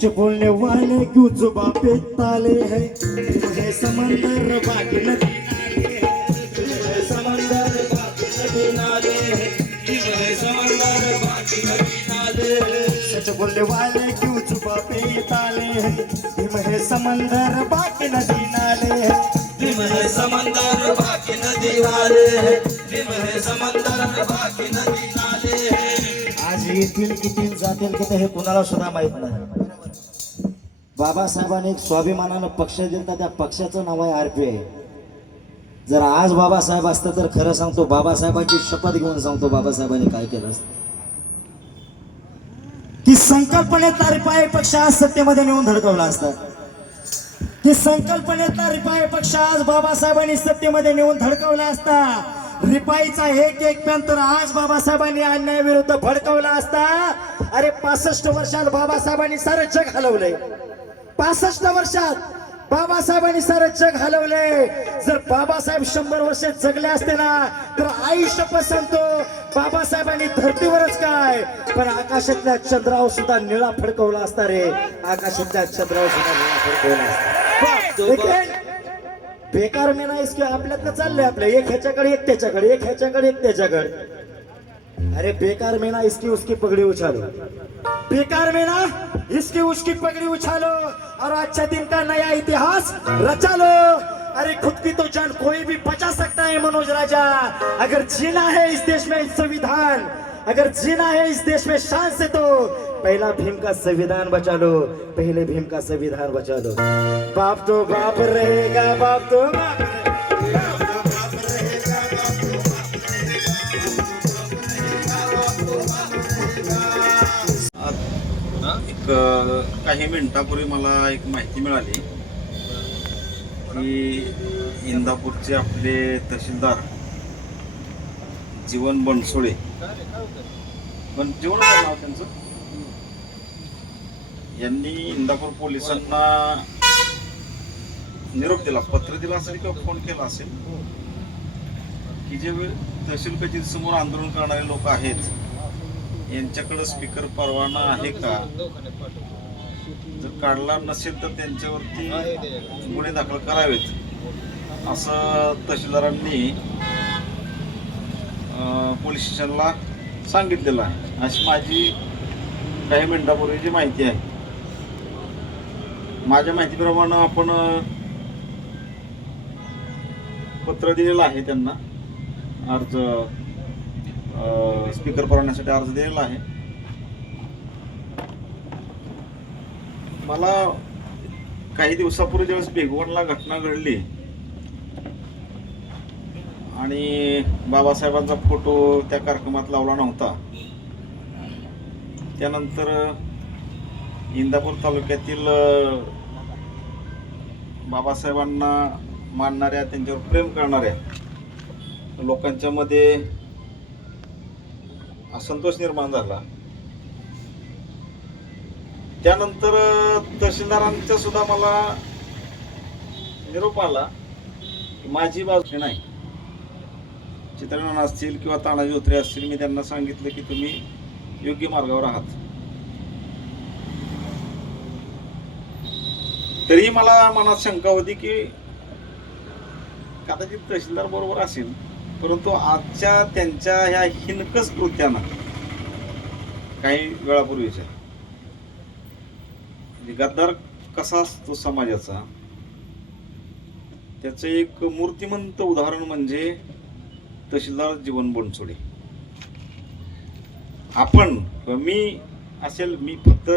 सच बोलने वाले क्यों जुबा पे ताले हैं मुझे समंदर बाकी नदी नाले हैं समंदर बाकी नदी नाले हैं समंदर बाकी नदी नाले सच बोलने वाले क्यों जुबा पे ताले हैं मुझे समंदर बाकी नदी नाले हैं समंदर बाकी नदी नाले हैं समंदर बाकी नदी नाले आज येतील किती जातील किती हे कुणाला सुद्धा माहित नाही बाबासाहेबांनी एक स्वाभिमानानं पक्ष दिलता त्या पक्षाचं नाव आहे RPI जर आज बाबासाहेब असतं तर खरं सांगतो बाबासाहेबांची शपथ घेऊन सांगतो बाबासाहेबांनी काय केलं असतं की संकल्पनेत RPI पक्ष आज सत्तेमध्ये नेऊन धडकवला असता की संकल्पनेत RPI पक्ष आज बाबासाहेबांनी सत्तेमध्ये नेऊन धडकवला असता रिपाईचा एक पॅन तर आज बाबासाहेबांनी अन्यायाविरुद्ध भडकवला असता अरे 65 वर्षात बाबासाहेबांनी सारं जग हलवलंय 65 वर्षात बाबासाहेबांनी सारं जग हलवलंय जर बाबासाहेब 100 वर्ष जगले असते ना तर आयुष्य सांगतो बाबासाहेबांनी धरतीवरच काय पण आकाशातल्या चंद्रावर सुद्धा निळा फडकवला असता रे आकाशातल्या चंद्रावर सुद्धा निळा फडकवला असता बेकार मी नाही इसके आपल्यातलं चाललंय आपलं एक ह्याच्याकडे एक त्याच्याकडे एक ह्याच्याकडे एक त्याच्याकडे अरे बेकार में ना इसकी उसकी पगड़ी उछालो बेकार में ना इसकी उसकी पगड़ी उछालो और अच्छा दिन का नया इतिहास रचा लो अरे खुद की तो जान कोई भी बचा सकता है मनोज राजा अगर जीना है इस देश में संविधान अगर जीना है इस देश में शान से तो पहला भीम का संविधान बचा लो पहले भीम का संविधान बचा लो बाप तो बाप रहेगा बाप तो बाप एक काही मिनिटापूर्वी मला एक माहिती मिळाली की इंदापूरचे आपले तहसीलदार जीवन बनसोडे जीवन काय नाव त्यांचं यांनी इंदापूर पोलिसांना निरोप दिला पत्र दिला असेल किंवा फोन केला असेल की जे तहसील कचेरी समोर आंदोलन करणारे लोक आहेत यांच्याकडे स्पीकर परवाना आहे का जर काढला नसेल तर त्यांच्यावरती गुन्हे दाखल करावेत असं तहसीलदारांनी पोलीस स्टेशनला सांगितलेलं आहे अशी माझी काही मिनिटापूर्वीची माहिती आहे माझ्या माहितीप्रमाणे आपण पत्र दिलेलं आहे त्यांना अर्ज स्पीकर परवान्यासाठी अर्ज दिलेला आहे मला काही दिवसापूर्वी ज्यावेळेस बेगवनला घटना घडली आणि बाबासाहेबांचा फोटो त्या कार्यक्रमात लावला नव्हता त्यानंतर इंदापूर तालुक्यातील बाबासाहेबांना मानणाऱ्या त्यांच्यावर प्रेम करणाऱ्या लोकांच्या मध्ये असंतोष निर्माण झाला त्यानंतर तहसीलदारांचा सुद्धा मला निरोप आला की माझी बाजू नाही चित्रनयन असतील किंवा तानाजी धोत्रे असतील मी त्यांना सांगितलं की तुम्ही योग्य मार्गावर आहात तरीही मला मनात शंका होती की कदाचित तहसीलदार बरोबर असेल परंतु आजच्या त्यांच्या ह्या हिनकस कृत्यानं काही वेळापूर्वीच्या गद्दार कसा असतो समाजाचा त्याचं एक मूर्तिमंत उदाहरण म्हणजे तहसीलदार जीवन बनसोडे आपण मी असेल मी फक्त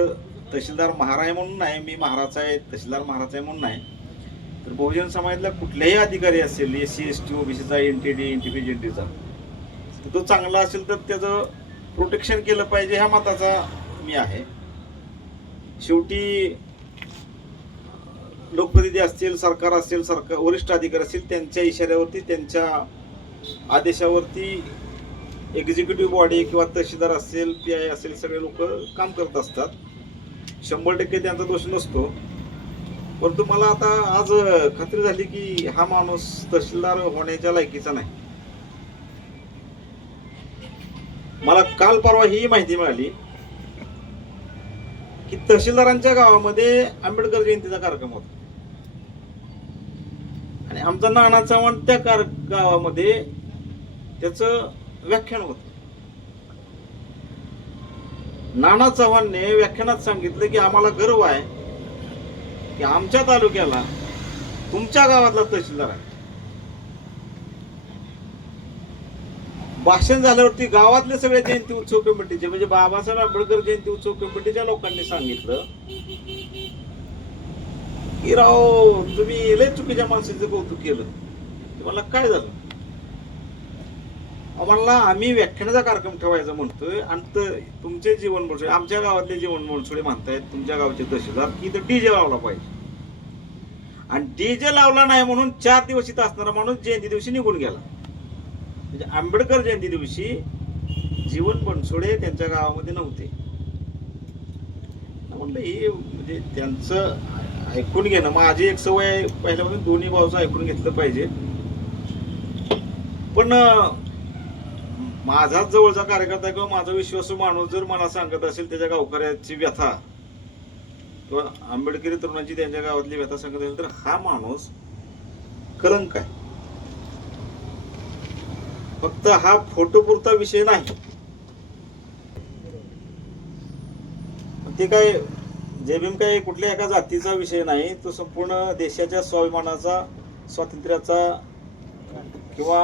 तहसीलदार महाराज म्हणून नाही मी महाराज आहे तहसीलदार महाराज आहे म्हणून नाही तर बहुजन समाजातला कुठल्याही अधिकारी असेल SC ST OBCचा NTD इंटिफिजंटीचा तो चांगला असेल तर त्याचं प्रोटेक्शन केलं पाहिजे ह्या मताचा मी आहे शेवटी लोकप्रतिनिधी असतील सरकार असेल सरकार वरिष्ठ अधिकारी असतील त्यांच्या इशाऱ्यावरती त्यांच्या आदेशावरती एक्झिक्युटिव्ह बॉडी किंवा तहसीलदार असेल PI असेल सगळे लोक काम करत असतात 100% त्यांचा दोष नसतो परंतु मला आता आज खात्री झाली की हा माणूस तहसीलदार होण्याच्या लायकीचा नाही मला काल परवा ही माहिती मिळाली की तहसीलदारांच्या गावामध्ये आंबेडकर जयंतीचा कार्यक्रम होता आणि आमचा नाना चव्हाण त्या गावामध्ये त्याचं व्याख्यान होत. नाना चव्हाणने व्याख्यानात सांगितलं की आम्हाला गर्व आहे की आमच्या तालुक्याला तुमच्या गावातला तहसीलदार आहे. भाषण झाल्यावरती गावातले सगळे जयंती उत्सव कमिटीचे म्हणजे बाबासाहेब आंबेडकर जयंती उत्सव कमिटीच्या लोकांनी सांगितलं की राव तुम्ही लय चुकीच्या माणसाचं कौतुक केलं. तुम्हाला काय झालं? आम्हाला आम्ही व्याख्यानाचा कार्यक्रम ठेवायचा म्हणतोय आणि तुमचे जीवन बनसोडे आमच्या गावातले जीवन बनसोडे म्हणतायत तुमच्या गावचे तहसीलदार की इथं डीजे लावला पाहिजे आणि डीजे लावला नाही म्हणून 4 दिवस इथं असणारा माणूस जयंती दिवशी निघून गेला. म्हणजे आंबेडकर जयंती दिवशी जीवन बनसोडे त्यांच्या गावामध्ये नव्हते. म्हणलं हे म्हणजे त्यांचं ऐकून घेणं माझी एक सवय आहे पहिल्यापासून दोन्ही बाजूचं ऐकून घेतलं पाहिजे. पण माझाच जवळचा कार्यकर्ता किंवा माझा विश्वासू माणूस जर मला सांगत असेल त्याच्या गावकऱ्याची व्यथा किंवा आंबेडकरी तरुणांची त्यांच्या गावातली व्यथा सांगत असेल तर हा माणूस कलंक आहे. फक्त हा फोटोपुरता विषय नाही. ते काय जय भीम काय कुठल्या एका जातीचा विषय नाही. तो संपूर्ण देशाच्या स्वाभिमानाचा स्वातंत्र्याचा किंवा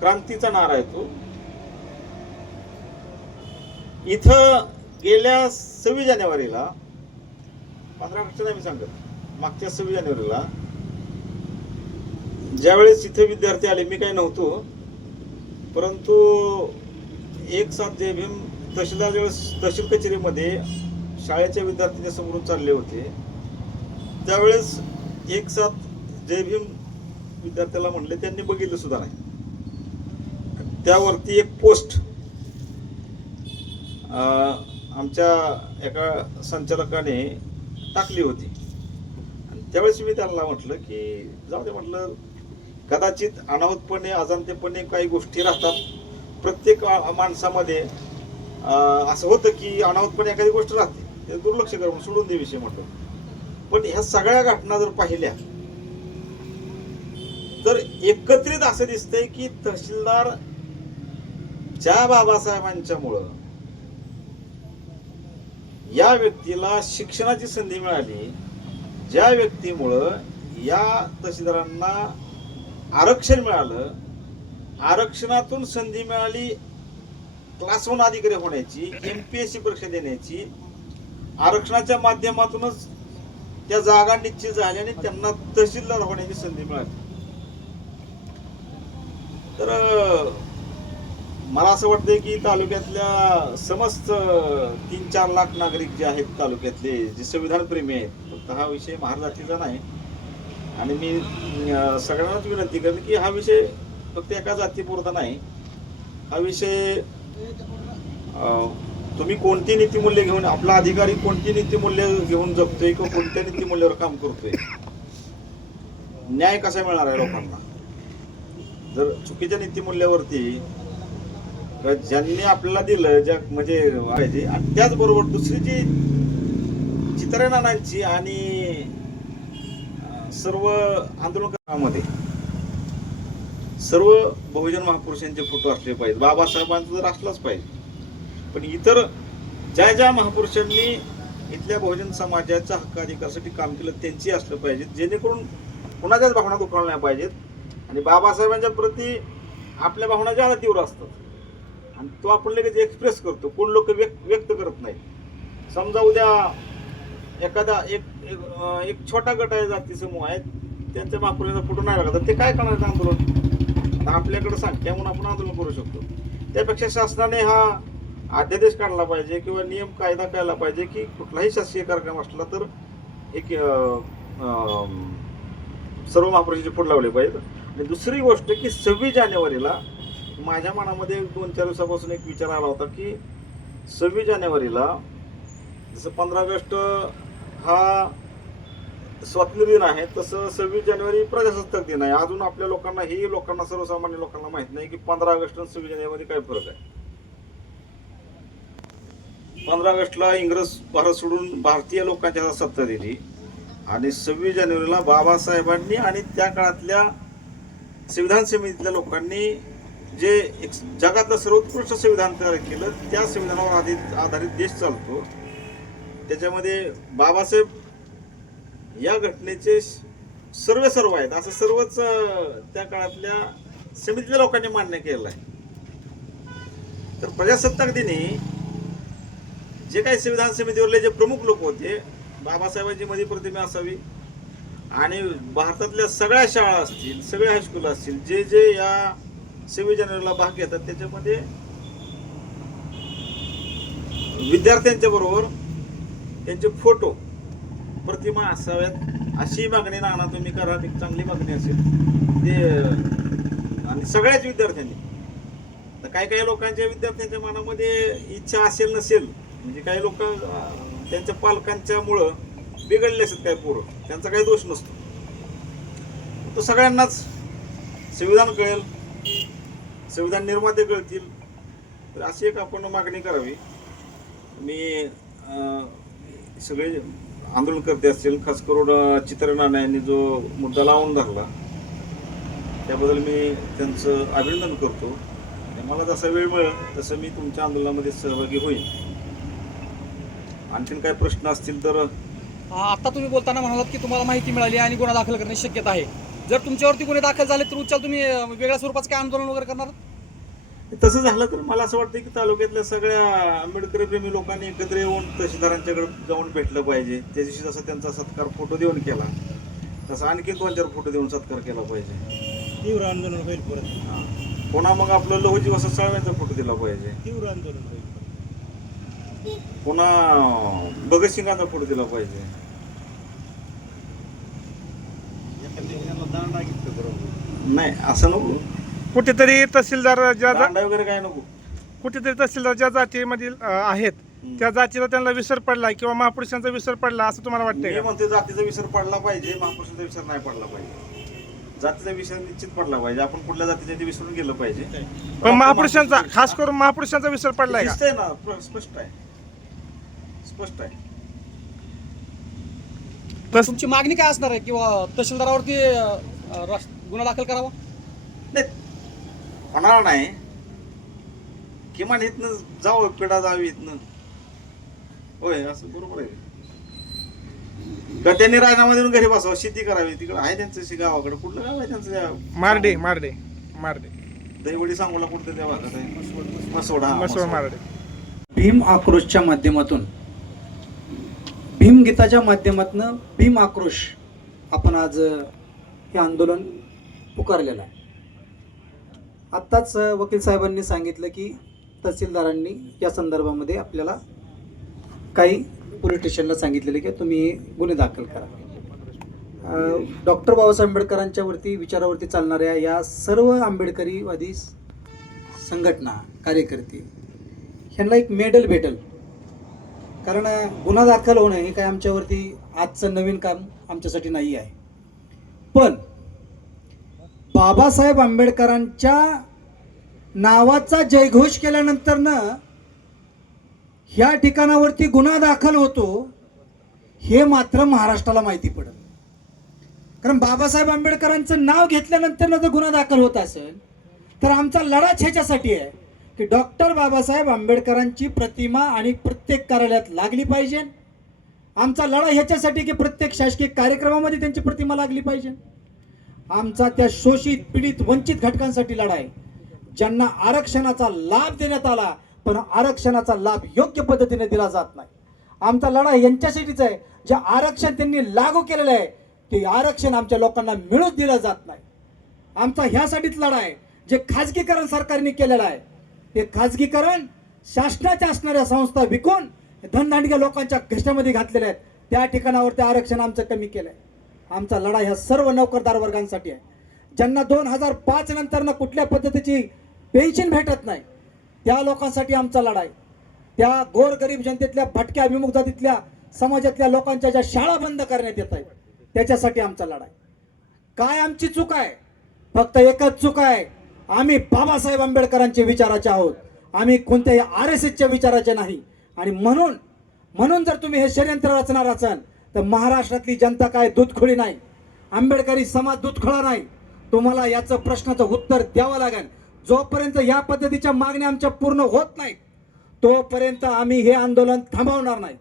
क्रांतीचा नारा आहे. तो इथं गेल्या 26 जानेवारीला 15 ऑगस्ट नाही मी सांगत मागच्या 26 जानेवारीला ज्यावेळेस इथे विद्यार्थी आले मी काही नव्हतो परंतु एक साथ जय भीम तहसीलदार ज्यावेळेस तहसील कचेरीमध्ये शाळेच्या विद्यार्थ्यांच्या समोरून चालले होते त्यावेळेस एक साथ जय भीम विद्यार्थ्याला म्हणले त्यांनी बघितलं सुद्धा नाही. त्यावरती एक पोस्ट आमच्या एका संचालकाने टाकली होती आणि त्यावेळेस मी त्यांना म्हटलं की जाऊ दे म्हटलं कदाचित अनाहूतपणे अजाणतेपणे काही गोष्टी राहतात. प्रत्येक माणसामध्ये असं होतं की अनाहूतपणे एखादी गोष्ट राहते ते दुर्लक्ष करून सोडून दे विषय म्हटलं. पण ह्या सगळ्या घटना जर पाहिल्या तर एकत्रित असं दिसतंय की तहसीलदार ज्या बाबासाहेबांच्यामुळं या व्यक्तीला शिक्षणाची संधी मिळाली ज्या व्यक्तीमुळं या तहसीलदारांना आरक्षण मिळालं आरक्षणातून संधी मिळाली क्लास 1 अधिकारी होण्याची MPSC परीक्षा देण्याची आरक्षणाच्या माध्यमातूनच त्या जागा निश्चित झाल्या आणि त्यांना तहसीलदार होण्याची संधी मिळाली. तर मला असं वाटतंय की तालुक्यातल्या समस्त 3-4 लाख नागरिक जे आहेत तालुक्यातले जे संविधान प्रेमी आहेत फक्त हा विषय महार जातीचा नाही आणि मी सगळ्यांनाच विनंती करेन की हा विषय फक्त एका जातीपुरता नाही. हा विषय तुम्ही कोणती नीतिमूल्य घेऊन आपला अधिकारी कोणती नीतिमूल्य घेऊन जगतोय किंवा कोणत्या नीतिमूल्यावर काम करतोय न्याय कसा मिळणार आहे लोकांना जर चुकीच्या नीतिमूल्यावरती ज्यांनी आपल्याला दिलं ज्या म्हणजे पाहिजे. आणि त्याचबरोबर दुसरी जी चित्रे नानांची आणि सर्व आंदोलकांमध्ये सर्व बहुजन महापुरुषांचे फोटो असले पाहिजे. बाबासाहेबांचा तर असलाच पाहिजे पण इतर ज्या ज्या महापुरुषांनी इथल्या बहुजन समाजाच्या हक्क अधिकारासाठी काम केलं त्यांची असलं पाहिजे जेणेकरून कुणाच्याच भावना दुखावल्या नाही पाहिजेत. आणि बाबासाहेबांच्या प्रती आपल्या भावना ज्यादा तीव्र असतात आणि तो आपण लगेच एक्सप्रेस करतो. कोण लोक व्यक्त करत नाही. समजा उद्या एखादा एक छोटा गट आहे जाती समूह आहे त्यांच्या महापुरुषाचा फोटो नाही लागला तर ते काय करणार आंदोलन आपल्याकडे सांगते म्हणून आपण आंदोलन करू शकतो. त्यापेक्षा शासनाने हा अध्यादेश काढला पाहिजे किंवा नियम कायदा काढला पाहिजे की कुठलाही शासकीय कार्यक्रम असला तर एक सर्व महापुरुषाचे फोटो लावले पाहिजेत. आणि दुसरी गोष्ट की 26 जानेवारीला माझ्या मनामध्ये 2-4 दिवसापासून एक विचार आला होता की 26 जानेवारीला जसं 15 ऑगस्ट हा स्वातंत्र्य दिन आहे तसं 26 जानेवारी प्रजासत्ताक दिन आहे. अजून आपल्या लोकांना लोकांना सर्वसामान्य लोकांना माहित नाही की 15 ऑगस्ट आणि 26 जानेवारी काय फरक आहे. 15 ऑगस्टला इंग्रज भारत सोडून भारतीय लोकांच्या हातात सत्ता दिली आणि 26 जानेवारीला बाबासाहेबांनी आणि त्या काळातल्या संविधान समितीतल्या लोकांनी जे एक जगातलं सर्वोत्कृष्ट संविधान तयार केलं, त्या संविधानावर आधारित देश चालतो. त्याच्यामध्ये बाबासाहेब या घटनेचे सर्व आहेत असं सर्वच त्या काळातल्या समितीतल्या लोकांनी मान्य केलेलं आहे. तर प्रजासत्ताक दिनी जे काही संविधान समितीवरले जे प्रमुख लोक होते, बाबासाहेबांची मध्ये प्रतिमा असावी आणि भारतातल्या सगळ्या शाळा असतील, सगळे हायस्कूल असतील, जे जे या 26 जानेवारीला भाग घेतात त्याच्यामध्ये विद्यार्थ्यांच्या बरोबर त्यांचे फोटो प्रतिमा असाव्यात अशी मागणी नाना तुम्ही करा. एक चांगली मागणी असेल ते आणि सगळ्याच विद्यार्थ्यांनी. तर काही लोकांच्या विद्यार्थ्यांच्या मनामध्ये इच्छा असेल नसेल, म्हणजे काही लोक त्यांच्या पालकांच्यामुळं बिघडले असतात काही पोरं, त्यांचा काही दोष नसतो. तो सगळ्यांनाच संविधान कळेल, संविधान निर्माते कळतील, तर अशी एक आपण मागणी करावी. मी सगळे आंदोलनकर्ते असतील, खास करून चित्र नाना यांनी जो मुद्दा लावून धरला त्याबद्दल मी त्यांचं अभिनंदन करतो. मला जसा वेळ मिळेल तसं मी तुमच्या आंदोलनामध्ये सहभागी होईल. आणखीन काय प्रश्न असतील तर. आता तुम्ही बोलताना म्हणालात की तुम्हाला माहिती मिळाली आणि गुन्हा दाखल करण्याची शक्यता आहे. जर तुमच्यावरती गुन्हे दाखल झाले तर उच्चाल तुम्ही वेगळ्या स्वरूपाचं काय आंदोलन वगैरे करणार? तसं झालं तर मला असं वाटतं की तालुक्यातल्या सगळ्या आंबेडकरी प्रेमी लोकांनी एकत्र येऊन तहसीलदारांच्याकडे जाऊन भेटलं पाहिजे. त्या दिवशी जसा त्यांचा सत्कार फोटो देऊन केला तसा आणखी 2-4 फोटो देऊन सत्कार केला पाहिजे. तीव्र आंदोलन होईल परत. पुन्हा मग आपलं लहुजी वसंत साळव्यांचा फोटो दिला पाहिजे. तीव्र आंदोलन होईल. पुन्हा भगतसिंगांचा फोटो दिला पाहिजे. नाही असं नको, कुठेतरी तहसीलदार दांडा वगैरे काय नको. कुठेतरी तहसीलदार ज्या जातीमधील आहेत त्या जातीचा त्यांना विसर पडला किंवा महापुरुषांचा विसर पडला असं तुम्हाला वाटतंय मी का? म्हणते जातीचा विसर पडला पाहिजे, महापुरुषांचा विसर नाही पडला पाहिजे. जातीचा विसर निश्चित पडला पाहिजे. आपण कुठल्या जातीच्या ते विसरून गेलं पाहिजे. पण महापुरुषांचा, खास करून महापुरुषांचा विसर पडलाय का? दिसतंय ना, स्पष्ट आहे, स्पष्ट आहे. तुमची मागणी काय असणार आहे किंवा तहसीलदारावरती गुन्हा दाखल करावा? नाही होणार नाही, किमान इथनं जावं, पेढा जावी इथनं. होय असं बरोबर आहे का? त्यांनी राजीनामा देऊन घरी बसावं, शेती करावी. तिकडे आहे त्यांचं गावाकडे. कुठलं गाव आहे त्यांचं? मारडे. दहीवडी सांगोला कुठं त्या भागात आहे? मसोड. मारडे. भीम आक्रोशच्या माध्यमातून, भीम गीताच्या माध्यमातून भीम आक्रोश आपण आज हे आंदोलन पुकारलेलं आहे. आत्ताच वकील साहेबांनी सांगितलं की तहसीलदारांनी या संदर्भामध्ये आपल्याला काही पोलीस स्टेशनला सांगितलेलं की तुम्ही गुन्हे दाखल करा. डॉक्टर बाबासाहेब आंबेडकरांच्या विचारावरती चालणाऱ्या या सर्व आंबेडकरीवादी संघटना, कार्यकर्ते ह्यांना एक मेडल भेटेल. कारण गुन्हा दाखल होणं हे काय आमच्यावरती आजचं नवीन काम आमच्यासाठी नाही आहे. पण बाबासाहेब आंबेडकरांच्या नावाचा जयघोष केल्यानंतरनं ह्या ठिकाणावरती गुन्हा दाखल होतो हे मात्र महाराष्ट्राला माहिती पडत. कारण बाबासाहेब आंबेडकरांचं नाव घेतल्यानंतर जर गुन्हा दाखल होत असेल तर आमचा लढाच ह्याच्यासाठी आहे की डॉक्टर बाबासाहेब आंबेडकरांची प्रतिमा आणि प्रत्येक कार्यालयात लागली पाहिजे. आमचा लढा ह्याच्यासाठी की प्रत्येक शासकीय कार्यक्रमामध्ये त्यांची प्रतिमा लागली पाहिजे. आमचा त्या शोषित, पीडित, वंचित घटकांसाठी लढा आहे ज्यांना आरक्षणाचा लाभ देण्यात आला पण आरक्षणाचा लाभ योग्य पद्धतीने दिला जात नाही. आमचा लढा यांच्यासाठीच आहे जे आरक्षण त्यांनी लागू केलेलं आहे ते आरक्षण आमच्या लोकांना मिळूच दिलं जात नाही. आमचा ह्यासाठीच लढा आहे जे खाजगीकरण सरकारने केलेलं आहे ते खाजगीकरण शासनाच्या असणाऱ्या संस्था विकून धनदांडग्या लोकांच्या घशामध्ये घातलेल्या आहेत. त्या ठिकाणावर ते आरक्षण आमचं कमी केलं आहे. आमचा लढा ह्या सर्व नोकरदार वर्गांसाठी आहे ज्यांना 2005 नंतर कुठल्या पद्धतीची पेन्शन भेटत नाही त्या लोकांसाठी आमचा लढा आहे. त्या गोरगरीब जनतेतल्या भटक्या विमुख जातीतल्या समाजातल्या लोकांच्या ज्या शाळा बंद करण्यात येत आहेत त्याच्यासाठी आमचा लढा आहे. काय आमची चूक आहे? फक्त एकच चूक आहे, आम्ही बाबासाहेब आंबेडकरांचे विचाराचे आहोत. आम्ही कोणत्याही RSSच्या विचाराचे नाही. आणि म्हणून जर तुम्ही हे षडयंत्र रचणार असाल तर महाराष्ट्रातली जनता काय दूधखोळी नाही, आंबेडकरी समाज दूधखोळा नाही. तुम्हाला याचं प्रश्नाचं उत्तर द्यावं लागेल. जोपर्यंत या पद्धतीच्या मागण्या आमच्या पूर्ण होत नाहीत तोपर्यंत आम्ही हे आंदोलन थांबवणार नाही.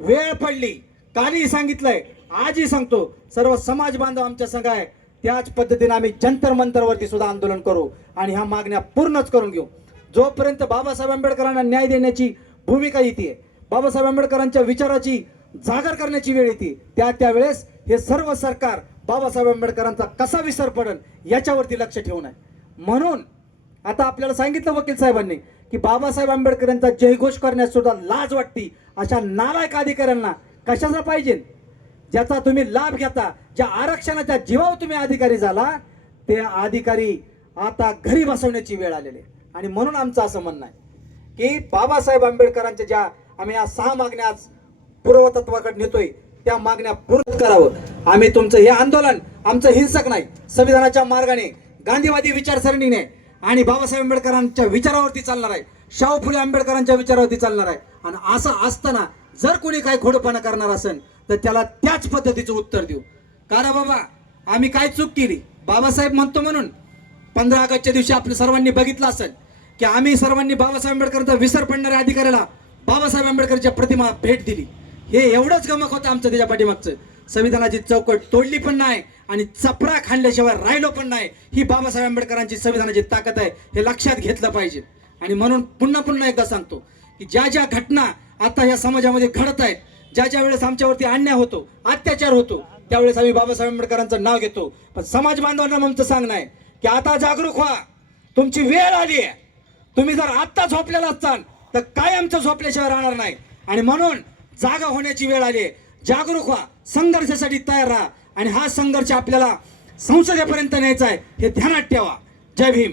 वेळ पडली, कालही सांगितलंय, आजही सांगतो, सर्व समाज बांधव आमच्या संघ आहे. त्याच पद्धतीने आम्ही जंतर मंतरवरती सुद्धा आंदोलन करू आणि ह्या मागण्या पूर्णच करून घेऊ. जोपर्यंत बाबासाहेब आंबेडकरांना न्याय देण्याची भूमिका येते, बाबासाहेब आंबेडकरांच्या विचाराची जागर करण्याची वेळ येते, त्यावेळेस हे सर्व सरकार बाबासाहेब आंबेडकरांचा कसा विसर पडेल याच्यावरती लक्ष ठेवून आहे. म्हणून आता आपल्याला सांगितलं वकील साहेबांनी की बाबासाहेब आंबेडकरांचा जयघोष करण्यास सुद्धा लाज वाटते. अशा नालायक अधिकाऱ्यांना कशाचा पाहिजे? ज्याचा तुम्ही लाभ घेता, ज्या आरक्षणाच्या जीवावर तुम्ही अधिकारी झाला, ते अधिकारी आता घरी बसवण्याची वेळ आलेली आहे. आणि म्हणून आमचं असं म्हणणं आहे की बाबासाहेब आंबेडकरांच्या ज्या आम्ही या 6 मागण्या आज पूर्वतत्वाकडे नेतोय त्या मागण्या पूर्ण करावं. आम्ही तुमचं हे आंदोलन आमचं हिंसक नाही, संविधानाच्या मार्गाने, गांधीवादी विचारसरणीने आणि बाबासाहेब आंबेडकरांच्या विचारावरती चालणार आहे, शाहू फुले आंबेडकरांच्या विचारावरती चालणार आहे. आणि असं असताना जर कोणी काही खोडपणा करणार असेल तर त्याला त्याच पद्धतीचं उत्तर देऊ. कारण बाबा आम्ही काय चूक केली? बाबासाहेब म्हणतो म्हणून 15 ऑगस्टच्या दिवशी आपल्या सर्वांनी बघितलं असेल की आम्ही सर्वांनी बाबासाहेब आंबेडकरांचा विसर पडणाऱ्या अधिकाऱ्याला बाबासाहेब आंबेडकरच्या प्रतिमा भेट दिली. हे एवढंच गमक होतं आमचं त्याच्या पाठीमागचं. संविधानाची चौकट तोडली पण नाही आणि चपरा खाल्ल्याशिवाय राहिलो पण नाही. ही बाबासाहेब आंबेडकरांची संविधानाची ताकद आहे, हे लक्षात घेतलं पाहिजे. आणि म्हणून पुन्हा एकदा सांगतो की ज्या घटना आता या समाजामध्ये घडत आहेत, ज्या वेळेस आमच्यावरती अन्याय होतो, अत्याचार होतो, त्यावेळेस आम्ही बाबासाहेब आंबेडकरांचं नाव घेतो. पण समाज बांधवांना आमचं सांगणं आहे की आता जागरूक व्हा, तुमची वेळ आली आहे. तुम्ही जर आत्ता झोपलेला असाल तर काय आमचं झोपल्याशिवाय राहणार नाही. आणि म्हणून जागा होण्याची वेळ आली आहे. जागरूक व्हा, संघर्षासाठी तयार राहा आणि हा संघर्ष आपल्याला संसदेपर्यंत न्यायचा आहे, हे ध्यानात ठेवा. जय भीम.